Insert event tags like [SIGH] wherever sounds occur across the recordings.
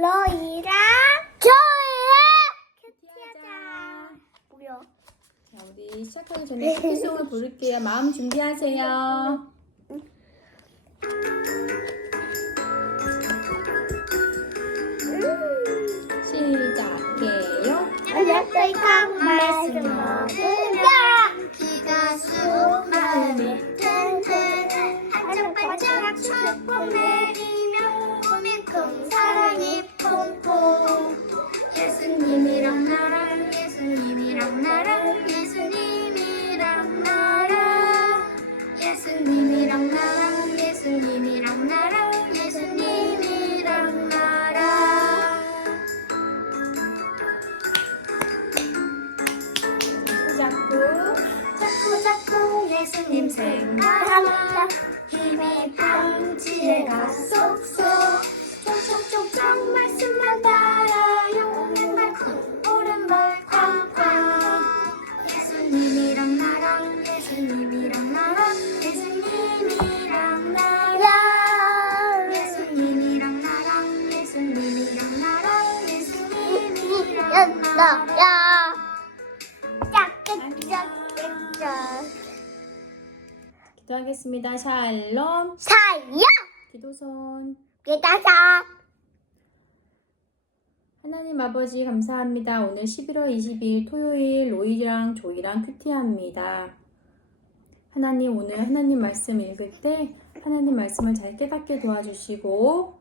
로이랑 저의 큐티하자. 뭐야? 자, 우리 시작하기 전에 큐티송을 부를게요. 마음 준비하세요. 시작해요. 알약들과 말씀 먹으라 기가 쑥 마음이 튼튼 반짝반짝 축복 큰 퐁퐁 예수님이랑 나랑 예수님이랑 나랑 예수님이랑 나랑 예수님이랑 나랑 예수님이랑 나랑 예수님이랑 나랑. 자꾸 자꾸 자꾸 예수님 생각나. 힘이 방지해가 쏙쏙 나랑 짝짝짝짝짝 기도하겠습니다. 샬롬. 사야 기도손. 깨다사 하나님 아버지 감사합니다. 오늘 11월 22일 토요일 로이랑 조이랑 큐티합니다. 하나님 오늘 하나님 말씀 읽을 때 하나님 말씀을 잘 깨닫게 도와주시고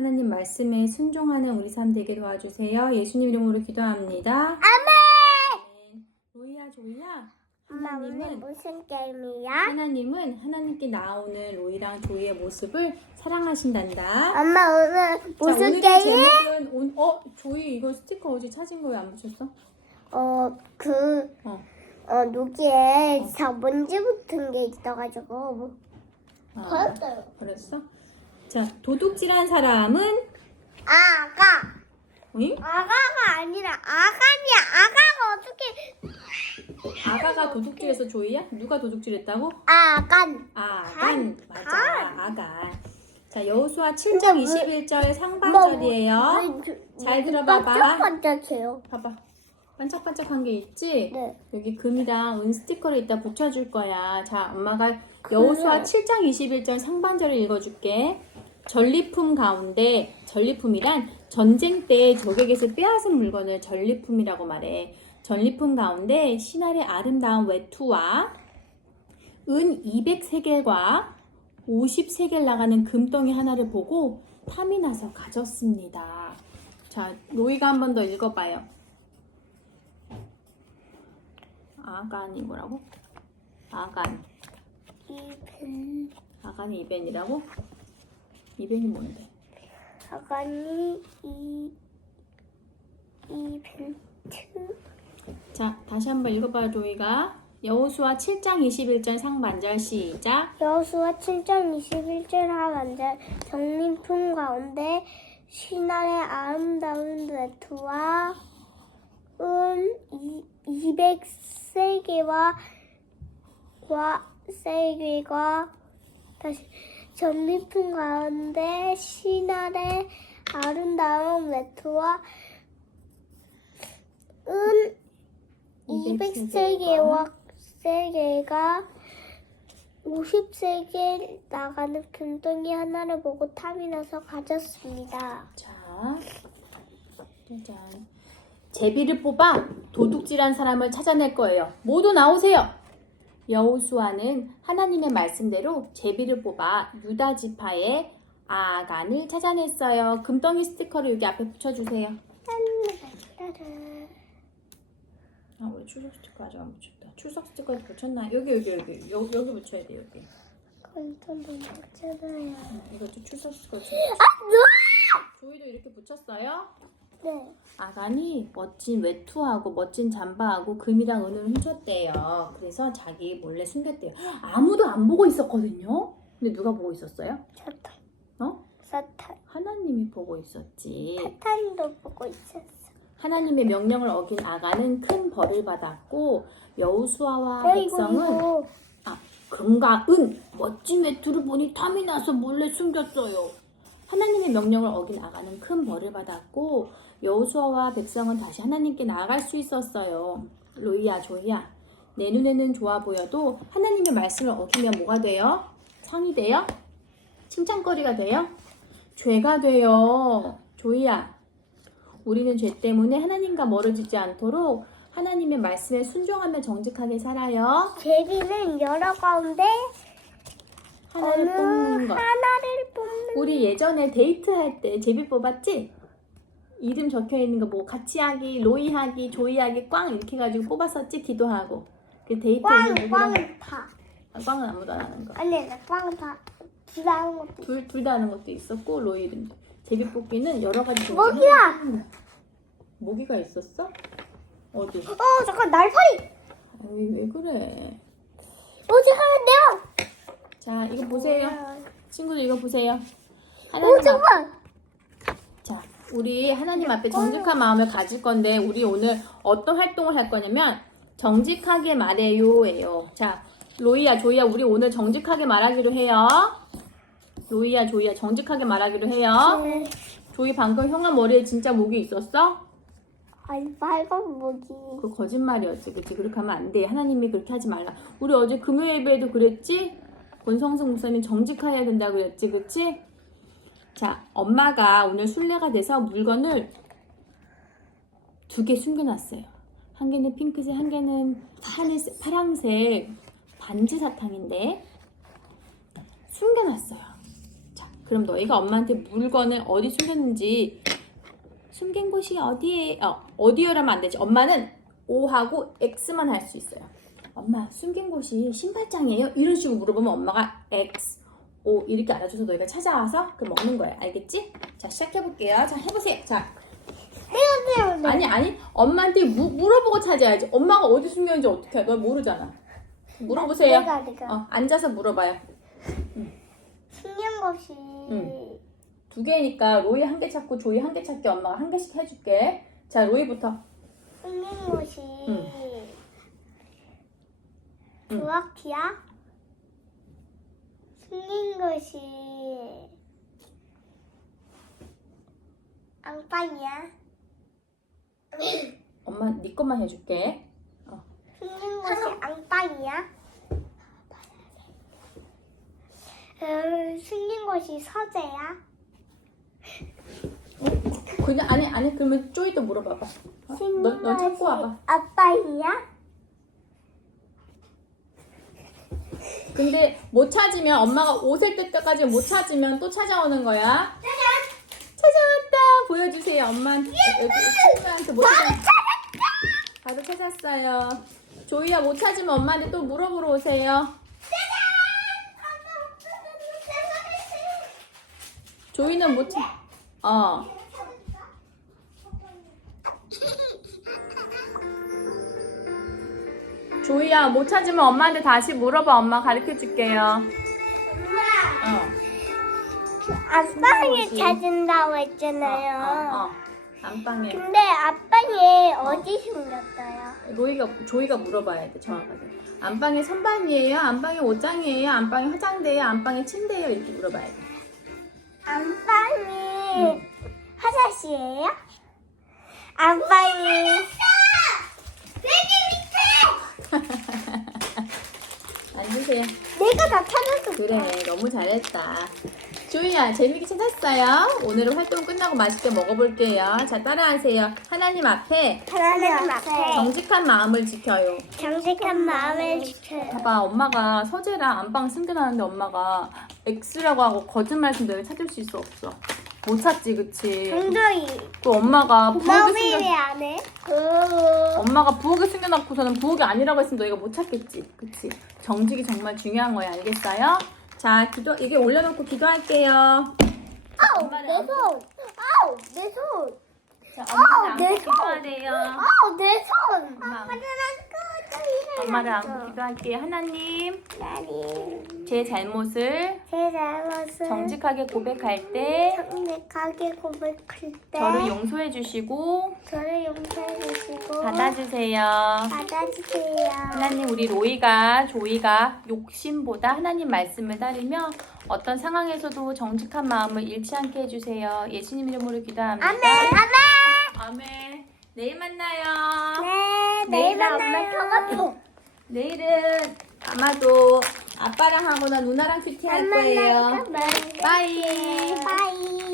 하나님 말씀에 순종하는 우리 삶 되게 도와주세요. 예수님 이름으로 기도합니다. 아멘. 로이야 조이야 하나님은 무슨 게임이야? 하나님은 하나님께 나오는 로이랑 조이의 모습을 사랑하신단다. 엄마 오늘 자, 무슨 오늘의 게임? 제목은 온- 어 조이 이거 스티커 어제 찾은 거왜 안 붙였어? 어그 어. 어, 여기에 다 먼지 붙은 게 있어가지고 뭐 아, 버렸어요. 그랬어? 자 도둑질한 사람은 아가 응? 아가가 아니라 아가냐 아가가 어떻게 아가가 도둑질해서 조이야? 누가 도둑질했다고? 아간 아간 맞아 간. 아간 자 여호수아 7장 21절 상반절이에요 잘 들어봐봐. 반짝반짝해요. 봐봐 반짝반짝한 게 있지? 네. 여기 금이랑 은 스티커를 이따 붙여줄 거야. 자, 엄마가 여호수아 7장 21절 상반절을 읽어줄게. 전리품 가운데 전리품이란 전쟁 때 적에게서 빼앗은 물건을 전리품이라고 말해. 전리품 가운데 신할의 아름다운 외투와 은 200세겔과 50세겔 나가는 금덩이 하나를 보고 탐이 나서 가졌습니다. 자, 로이가 한 번 더 읽어봐요. 아간이 뭐라고? 아간. 이벤 아간이 이벤이라고? 이벤이 뭔데? 아간이 이 이벤트 자, 다시 한번 읽어봐요, 조이가. 여호수아 7장 21절 상반절 시작. 여수와 7장 21절 하반절 정림품 가운데 신할의 아름다운 외투와 은 200세계와 과 세계가 다시 전리품 가운데 신할의 아름다운 외투와 은 200세계와 세계가 50세계 나가는 금덩이 하나를 보고 탐이 나서 가졌습니다. 자, 짜잔. 제비를 뽑아 도둑질한 사람을 찾아낼 거예요. 모두 나오세요. 여호수아는 하나님의 말씀대로 제비를 뽑아 유다 지파의 아간을 찾아냈어요. 금덩이 스티커를 여기 앞에 붙여주세요. 아, 왜 출석 스티커 아직 안 붙였다. 출석 스티커 붙였나? 여기 여기 여기 여기, 여기 붙여야 돼 여기. 그건 또 너무잖아요. 이것도 출석 스티커 붙여. 아, 조이도 이렇게 붙였어요? 네. 아간이 멋진 외투하고 멋진 잠바하고 금이랑 은을 훔쳤대요. 그래서 자기 몰래 숨겼대요. 아무도 안 보고 있었거든요. 근데 누가 보고 있었어요? 사탄. 어? 사탄. 하나님이 보고 있었지. 사탄도 보고 있었어. 하나님의 명령을 어긴 아간은 큰 벌을 받았고 여우수아와 어, 이거 백성은 이거. 금과 은 멋진 외투를 보니 탐이 나서 몰래 숨겼어요. 하나님의 명령을 어긴 나가는 큰 벌을 받았고 여호수아와 백성은 다시 하나님께 나아갈 수 있었어요. 로이야 조이야 내 눈에는 좋아 보여도 하나님의 말씀을 어기면 뭐가 돼요? 상이 돼요? 칭찬거리가 돼요? 죄가 돼요. 조이야 우리는 죄 때문에 하나님과 멀어지지 않도록 하나님의 말씀에 순종하며 정직하게 살아요. 제비는 여러 가운데 하나를 뽑는 것. 하나를 뽑는 우리 예전에 데이트할 때 제비 뽑았지? 이름 적혀 있는 거 뭐 같이 하기, 로이 하기, 조이 하기, 꽝 이렇게 해가지고 뽑았었지? 기도하고. 그 데이트에서 꽝, 꽝은 다. 아, 꽝은 아무도 안 하는 거. 아니, 나 꽝은 다. 부다는 것도. 둘, 둘 다 하는 것도 있었고, 로이 이름도. 제비 뽑기는 여러 가지 중에 모기야! 모기가 있었어? 어디? 어, 잠깐, 날파리! 아이, 왜 그래? 어디 하는데요? 자, 이거 보세요. 친구들 이거 보세요. 오, 하나님 앞, 잠깐! 자, 우리 하나님 앞에 정직한 마음을 가질 건데 우리 오늘 어떤 활동을 할 거냐면 정직하게 말해요예요. 자, 로이야, 조이야, 우리 오늘 정직하게 말하기로 해요. 로이야, 조이야, 정직하게 말하기로 해요. 네. 조이 방금 형아 머리에 진짜 목이 있었어? 아니, 빨간 모기. 그 거짓말이었지, 그치? 그렇게 하면 안 돼. 하나님이 그렇게 하지 말라. 우리 어제 금요 예배에도 그랬지? 권성승 목사님 정직해야 된다 그랬지, 그치? 자, 엄마가 오늘 순례가 돼서 물건을 두 개 숨겨놨어요. 한 개는 핑크색, 한 개는 하늘색, 파랑색 반지 사탕인데 숨겨놨어요. 자, 그럼 너희가 엄마한테 물건을 어디 숨겼는지 숨긴 곳이 어디에 어, 어디요라면 안 되지. 엄마는 O하고 X만 할 수 있어요. 엄마 숨긴 곳이 신발장이에요? 이런 식으로 물어보면 엄마가 X, O 이렇게 알아줘서 너희가 찾아와서 그 먹는 거예요. 알겠지? 자 시작해 볼게요. 자 해보세요. 자 해야 돼요, 아니 아니 엄마한테 무, 물어보고 찾아야지. 엄마가 어디 숨겼는지 어떻게 해? 너 모르잖아. 물어보세요. 내가, 내가. 어, 앉아서 물어봐요. 숨긴 것이. 응. 두 개니까 로이 한 개 찾고 조이 한 개 찾기 엄마가 한 개씩 해줄게. 자 로이부터. 숨긴 것이. 응. 응. 조아키야? 숨긴 것이. 앙빵이야? [LAUGHS] 엄마 네 것만 해줄게. 숨긴 것이 앙빵이야? 음, 숨긴 것이 서재야? 그냥 아니 아니 그러면 쪼이도 물어봐봐. 어? 너, 너 찾고 것이 와봐. 아빠이야? 근데 못 찾으면 엄마가 옷을 때까지 못 찾으면 또 찾아오는 거야. 찾아왔다. 보여주세요. 엄마한테 친구한테 못 찾아. 바로 찾았어요. 조이야 못 찾으면 엄마한테 또 물어보러 오세요. 조이는 못 찾. 어. 조이야 못 찾으면 엄마한테 다시 물어봐. 엄마 가르쳐 줄게요. 어. 안방에 숨긴 것이. 찾은다고 어, 했잖아요. 어, 어. 안방에 근데 안방에 어디 숨겼어요? 로이가 조이가 물어봐야 돼 정확하게. 안방에 선반이에요? 안방에 옷장이에요? 안방에 화장대예요? 안방에 침대예요? 이렇게 물어봐야 돼. 안방이 화장실이에요? 안방이 앉으세요. 내가 다 찾았어. 그래, 너무 잘했다. 조이야, 재밌게 찾았어요. 오늘은 활동 끝나고 맛있게 먹어볼게요. 자, 따라하세요. 하나님 앞에 하나님 앞에 정직한 마음을 지켜요. 정직한 마음을 지켜요. 봐봐, 엄마가 서재랑 안방 숨겨놨는데 엄마가 X라고 하고 거짓말 숨겨서 찾을 수 있어 없어? 못 찾지, 그치? 정정이 또 엄마가 부엌에 마음이 왜안 해? 엄마가 부엌에 숨겨놓고서는 부엌이 아니라고 했으면 너희가 못 찾겠지, 그치? 정직이 정말 중요한 거야, 알겠어요? 자, 기도 이게 올려놓고 기도할게요. 아우 내안 손. 아우 내 손. 자, 아우, 엄마는 내안 손. 기도하래요. 아우 내 손. 엄마. 끄자. 엄마를 안고 기도할게요. 하나님, 하나님 제 잘못을 제 잘못을 정직하게 고백할 때 정직하게 고백할 때 저를 용서해 주시고 저를 용서해 주시고 받아주세요. 받아주세요. 하나님 우리 로이가 조이가 욕심보다 하나님 말씀을 따르며 어떤 상황에서도 정직한 마음을 잃지 않게 해주세요. 예수님 이름으로 기도합니다. 아멘 아멘. 아멘. 내일 만나요. 네 내일 내일 만나요. 내일은 아마도 아빠랑 하거나 누나랑 큐티 할 거예요. 바이. 빠이. 바이.